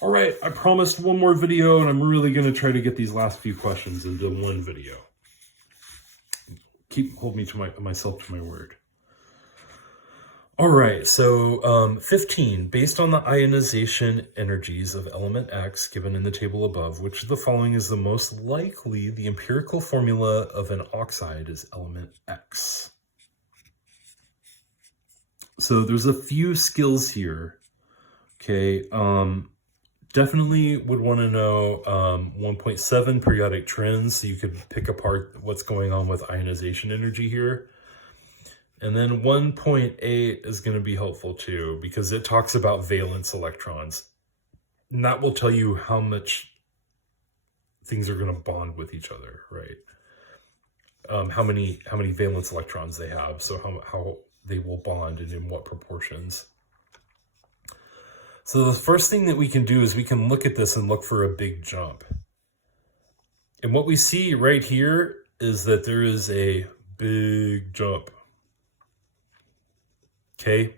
All right, I promised one more video, and I'm really going to try to get these last few questions into one video. Hold me to myself to my word. All right, so 15. Based on the ionization energies of element X given in the table above, which of the following is the most likely? The empirical formula of an oxide is element X. So there's a few skills here. Okay, definitely would want to know 1.7 periodic trends, so you could pick apart what's going on with ionization energy here. And then 1.8 is going to be helpful too, because it talks about valence electrons. And that will tell you how much things are going to bond with each other, right? How many valence electrons they have, so how they will bond and in what proportions. So the first thing that we can do is we can look at this and look for a big jump. And what we see right here is that there is a big jump. Okay,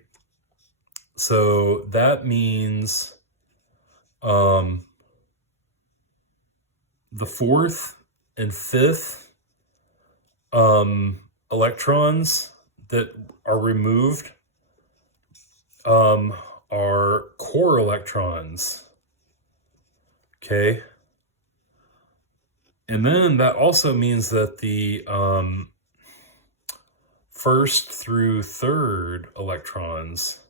so that means the fourth and fifth electrons that are removed are core electrons. Okay, and then that also means that the first through third electrons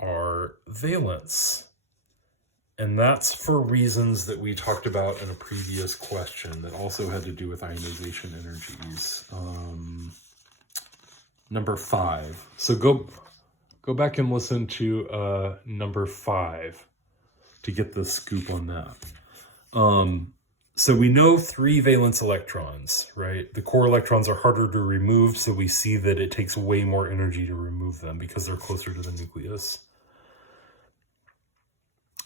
are valence. And that's for reasons that we talked about in a previous question that also had to do with ionization energies. Number 5. So go back and listen to number 5 to get the scoop on that. So we know 3 valence electrons, right? The core electrons are harder to remove, so we see that it takes way more energy to remove them because they're closer to the nucleus.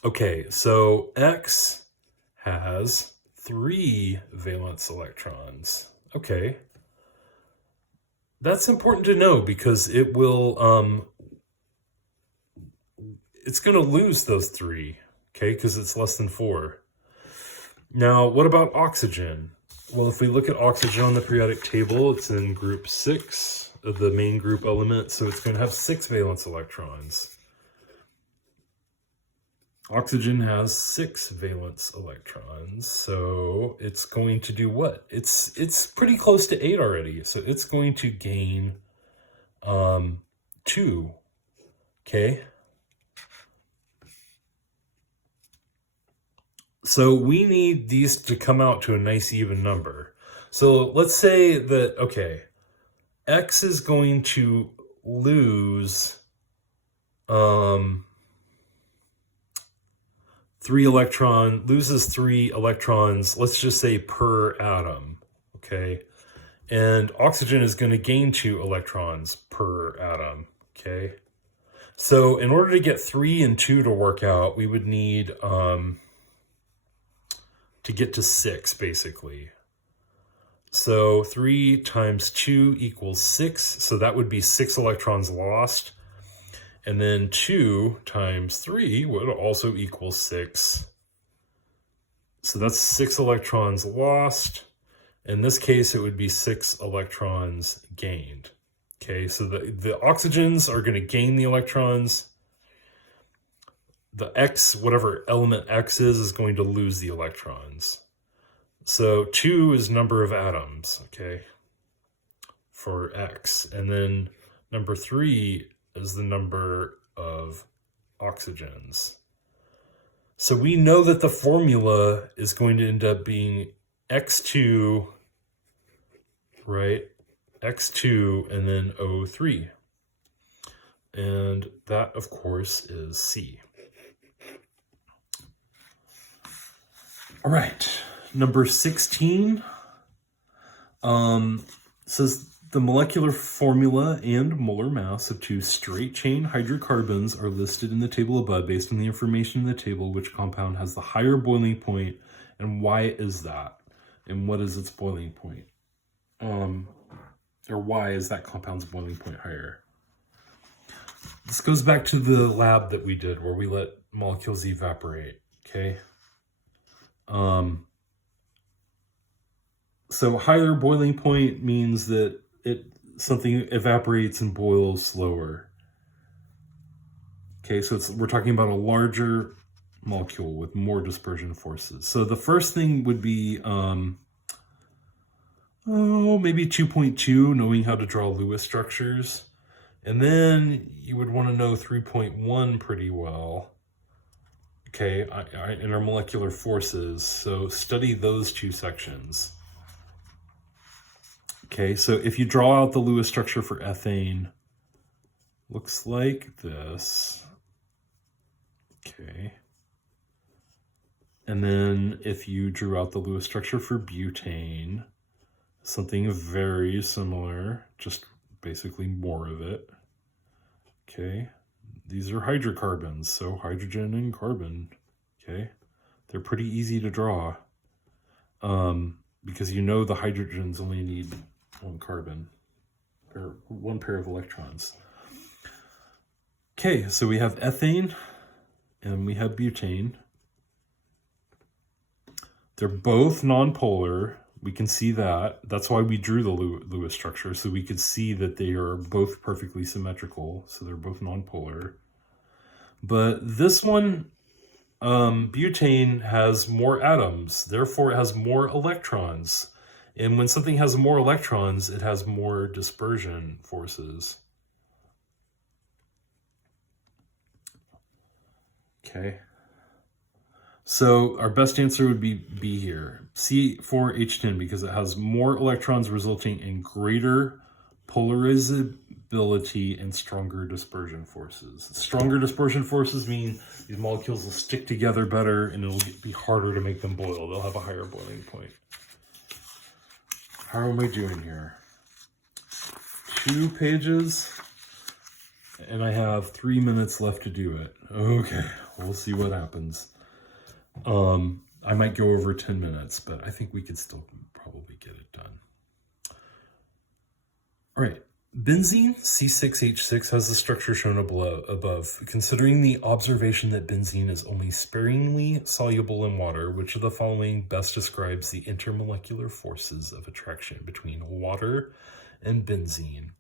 Okay, so X has 3 valence electrons. Okay. That's important to know because it will, it's going to lose those 3, okay, because it's less than 4. Now, what about oxygen? Well, if we look at oxygen on the periodic table, it's in group 6 of the main group element, so it's going to have 6 valence electrons. Oxygen has 6 valence electrons, so it's going to do what? It's pretty close to 8 already, so it's going to gain 2, okay? So we need these to come out to a nice even number. So let's say that, okay, X is going to lose 3 electrons, let's just say per atom, okay? And oxygen is going to gain 2 electrons per atom, okay? So in order to get 3 and 2 to work out, we would need to get to 6, basically. So 3 times 2 equals 6, so that would be 6 electrons lost. And then 2 times 3 would also equal 6. So that's 6 electrons lost. In this case, it would be 6 electrons gained. Okay, so the oxygens are going to gain the electrons. The X, whatever element X is going to lose the electrons. So 2 is number of atoms, okay, for X. And then number 3 is the number of oxygens. So we know that the formula is going to end up being X2, right? X2 and then O3. And that, of course, is C. All right, number 16 says the molecular formula and molar mass of 2 straight-chain hydrocarbons are listed in the table above based on the information in the table. Which compound has the higher boiling point, and why is that? And what is its boiling point? Or why is that compound's boiling point higher? This goes back to the lab that we did where we let molecules evaporate, okay? So higher boiling point means that something evaporates and boils slower. Okay, so we're talking about a larger molecule with more dispersion forces. So the first thing would be, maybe 2.2, knowing how to draw Lewis structures. And then you would want to know 3.1 pretty well. Okay, intermolecular forces. So study those two sections. Okay, so if you draw out the Lewis structure for ethane, looks like this. Okay. And then if you drew out the Lewis structure for butane, something very similar, just basically more of it. Okay. These are hydrocarbons, so hydrogen and carbon. Okay. They're pretty easy to draw because you know the hydrogens only need one carbon or one pair of electrons. Okay, so we have ethane and we have butane. They're both nonpolar. We can see that. That's why we drew the Lewis structure, so we could see that they are both perfectly symmetrical. So they're both nonpolar. But this one, butane, has more atoms. Therefore, it has more electrons. And when something has more electrons, it has more dispersion forces. Okay. So our best answer would be B here, C4H10, because it has more electrons resulting in greater polarizability and stronger dispersion forces. Stronger dispersion forces mean these molecules will stick together better and it'll be harder to make them boil. They'll have a higher boiling point. How am I doing here? 2 pages, and I have 3 minutes left to do it. Okay, we'll see what happens. I might go over 10 minutes, but I think we could still probably get it done. All right, benzene, C6H6, has the structure shown above. Considering the observation that benzene is only sparingly soluble in water, which of the following best describes the intermolecular forces of attraction between water and benzene?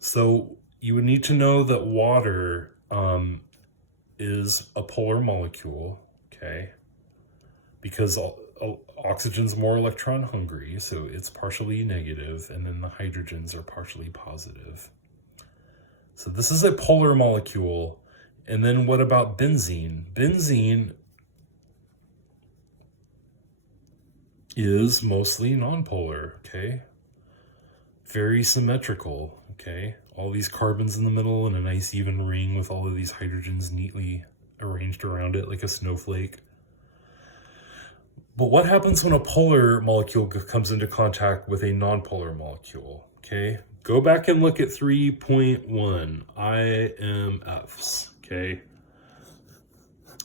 So you would need to know that water is a polar molecule, okay? Because oxygen's more electron hungry, so it's partially negative, and then the hydrogens are partially positive. So this is a polar molecule. And then what about benzene? Benzene is mostly nonpolar, okay? Very symmetrical, okay? All these carbons in the middle and a nice even ring with all of these hydrogens neatly arranged around it like a snowflake. But what happens when a polar molecule comes into contact with a nonpolar molecule? Okay, go back and look at 3.1 IMFs. Okay,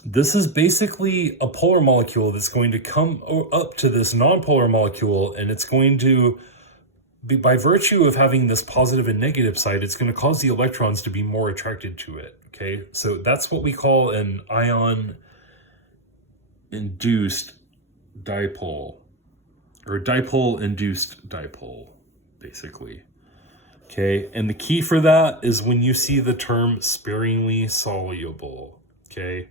this is basically a polar molecule that's going to come up to this nonpolar molecule, and it's going to be, by virtue of having this positive and negative side, it's going to cause the electrons to be more attracted to it. Okay, so that's what we call an ion-induced dipole, or a dipole-induced dipole, basically. Okay, and the key for that is when you see the term sparingly soluble. Okay,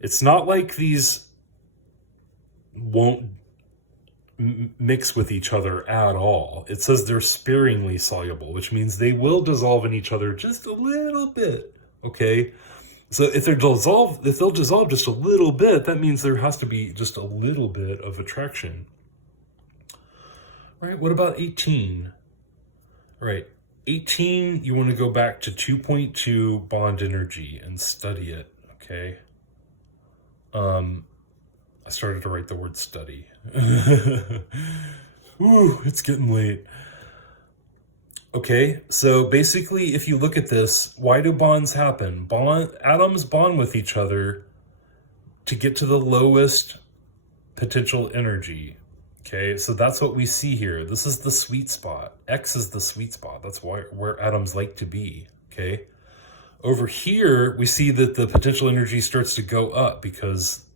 it's not like these won't mix with each other at all. It says they're sparingly soluble, which means they will dissolve in each other just a little bit. Okay, so if they'll dissolve just a little bit, that means there has to be just a little bit of attraction. Right, what about 18? All right, 18, you want to go back to 2.2 bond energy and study it, okay? I started to write the word study. Ooh, it's getting late. Okay, so basically, if you look at this, why do bonds happen? Atoms bond with each other to get to the lowest potential energy. Okay, so that's what we see here. This is the sweet spot. X is the sweet spot. That's where atoms like to be. okay? Over here, we see that the potential energy starts to go up because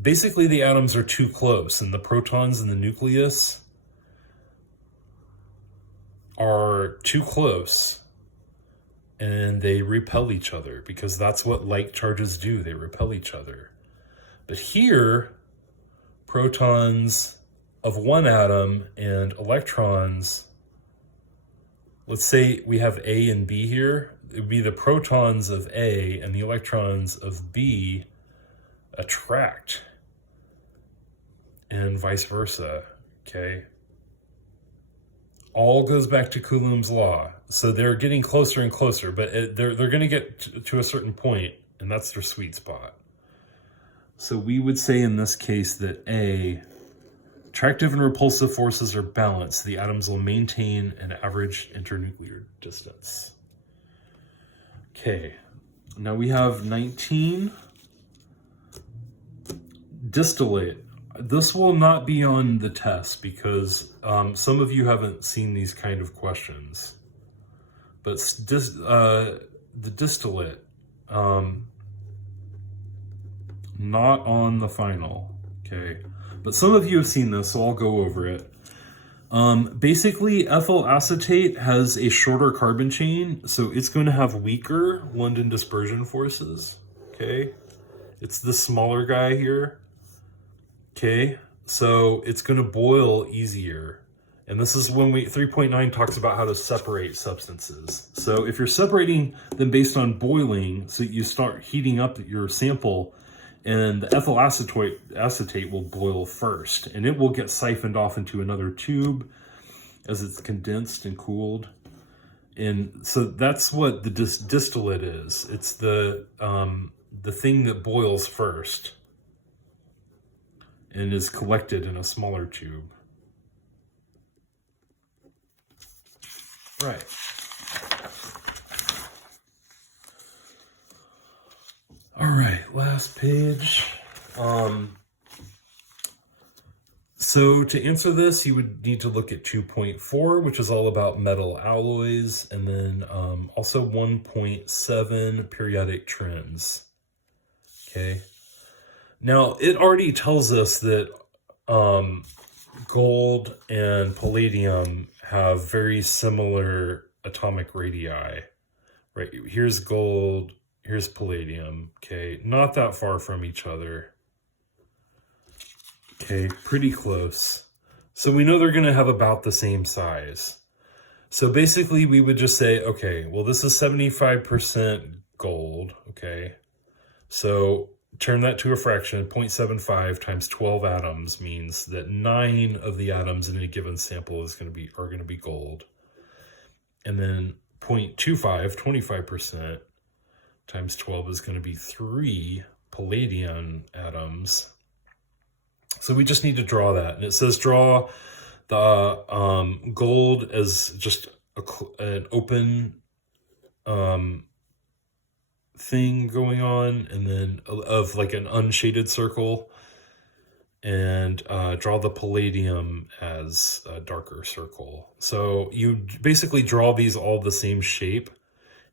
basically the atoms are too close, and the protons in the nucleus are too close, and they repel each other because that's what like charges do. They repel each other. But here, protons of one atom and electrons, let's say we have A and B here, it would be the protons of A and the electrons of B attract, and vice versa, okay? All goes back to Coulomb's law. So they're getting closer and closer, but they're going to get to a certain point, and that's their sweet spot. So we would say in this case that A, attractive and repulsive forces are balanced. The atoms will maintain an average internuclear distance. Okay, now we have 19. Distillate. This will not be on the test because some of you haven't seen these kind of questions. But the distillate, not on the final, okay? But some of you have seen this, so I'll go over it. Basically, ethyl acetate has a shorter carbon chain, so it's going to have weaker London dispersion forces, okay? It's the smaller guy here. Okay, so it's going to boil easier. And this is when 3.9 talks about how to separate substances. So if you're separating them based on boiling, so you start heating up your sample, and the ethyl acetate will boil first, and it will get siphoned off into another tube as it's condensed and cooled. And so that's what the distillate is. It's the thing that boils first and is collected in a smaller tube. Right. All right, last page. So to answer this, you would need to look at 2.4, which is all about metal alloys, and then also 1.7, periodic trends. Okay. Now, it already tells us that gold and palladium have very similar atomic radii, right? Here's gold, here's palladium, okay? Not that far from each other. Okay, pretty close. So we know they're going to have about the same size. So basically, we would just say, okay, well, this is 75% gold, okay? So turn that to a fraction. 0.75 times 12 atoms means that 9 of the atoms in a given sample are going to be gold. And then 0.25, 25% times 12 is going to be 3 palladium atoms. So we just need to draw that. And it says draw the gold as just an open thing going on, and then of like an unshaded circle, and draw the palladium as a darker circle. So you basically draw these all the same shape,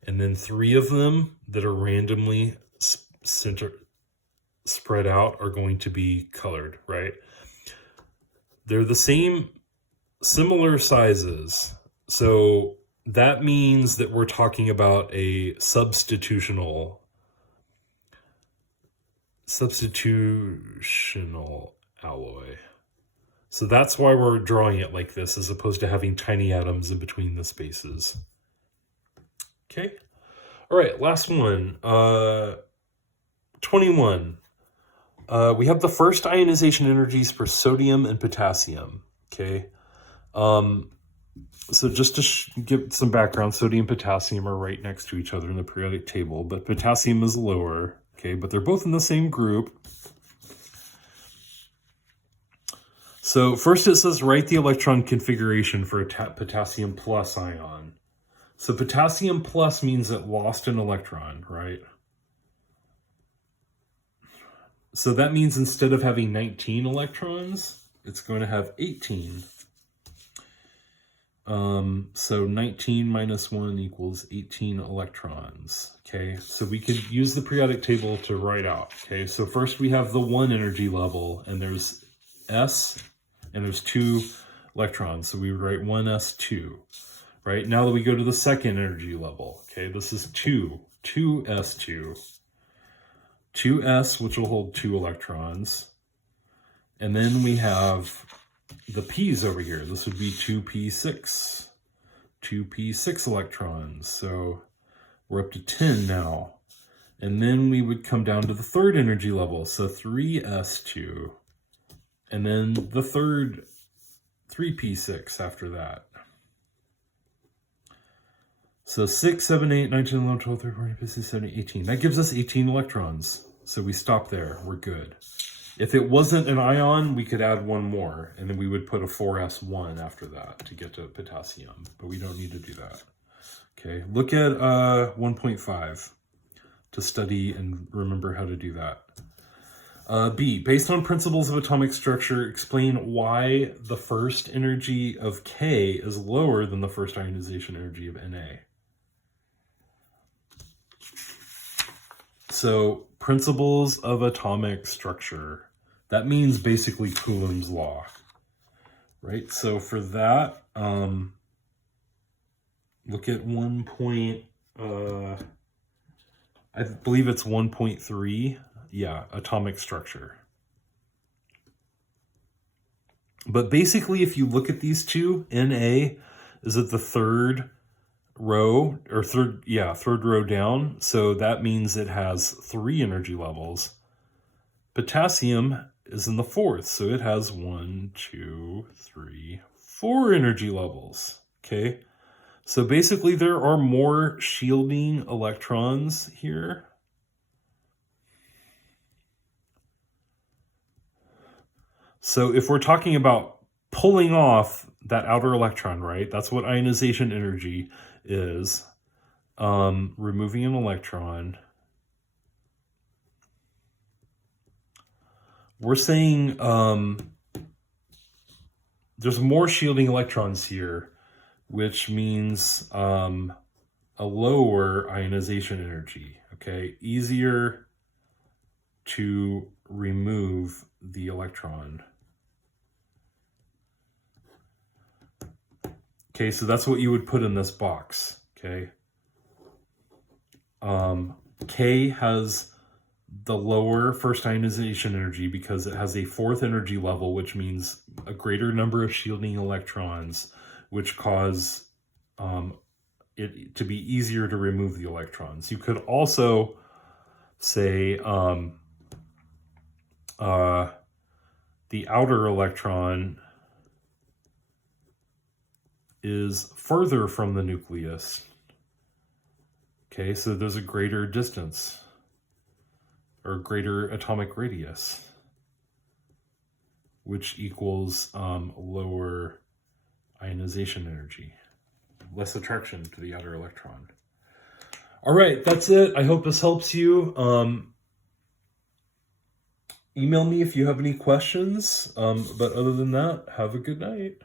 and then 3 of them that are randomly spread out are going to be colored, right? They're the similar sizes. So that means that we're talking about a substitutional alloy. So that's why we're drawing it like this, as opposed to having tiny atoms in between the spaces. Okay. All right, last one. 21. We have the first ionization energies for sodium and potassium. Okay. So just to give some background, sodium and potassium are right next to each other in the periodic table, but potassium is lower, okay, but they're both in the same group. So first it says write the electron configuration for a potassium plus ion. So potassium plus means it lost an electron, right? So that means instead of having 19 electrons, it's going to have 18. So 19 minus 1 equals 18 electrons. Okay, so we could use the periodic table to write out. Okay, so first we have the 1 energy level, and there's S, and there's 2 electrons. So we would write 1s2. Right, now that we go to the second energy level, okay, this is 2s2, 2s, which will hold 2 electrons. And then we have the p's over here. This would be 2p6, 2p6 electrons. So we're up to 10 now. And then we would come down to the third energy level, so 3s2. And then the third 3p6 after that. So 6, 7, 8, 19, 11, 12, 13, 14, 15, 16, 17, 18. That gives us 18 electrons. So we stop there. We're good. If it wasn't an ion, we could add one more, and then we would put a 4s1 after that to get to potassium, but we don't need to do that. Okay, look at 1.5 to study and remember how to do that. B, based on principles of atomic structure, explain why the first energy of K is lower than the first ionization energy of Na. So, principles of atomic structure. That means basically Coulomb's law, right? So for that, look at I believe it's 1.3. Yeah, atomic structure. But basically, if you look at these two, Na is at the third row, or third row down. So that means it has 3 energy levels. Potassium is in the fourth, so it has 1, 2, 3, 4 energy levels. Okay, so basically there are more shielding electrons here. So if we're talking about pulling off that outer electron, right? That's what ionization energy is. Removing an electron. We're saying there's more shielding electrons here, which means a lower ionization energy, okay? Easier to remove the electron. Okay, so that's what you would put in this box, okay? K has the lower first ionization energy because it has a 4th energy level, which means a greater number of shielding electrons, which cause it to be easier to remove the electrons. You could also say the outer electron is further from the nucleus. Okay, so there's a greater distance or greater atomic radius, which equals lower ionization energy, less attraction to the outer electron. All right, that's it. I hope this helps you. Email me if you have any questions. But other than that, have a good night.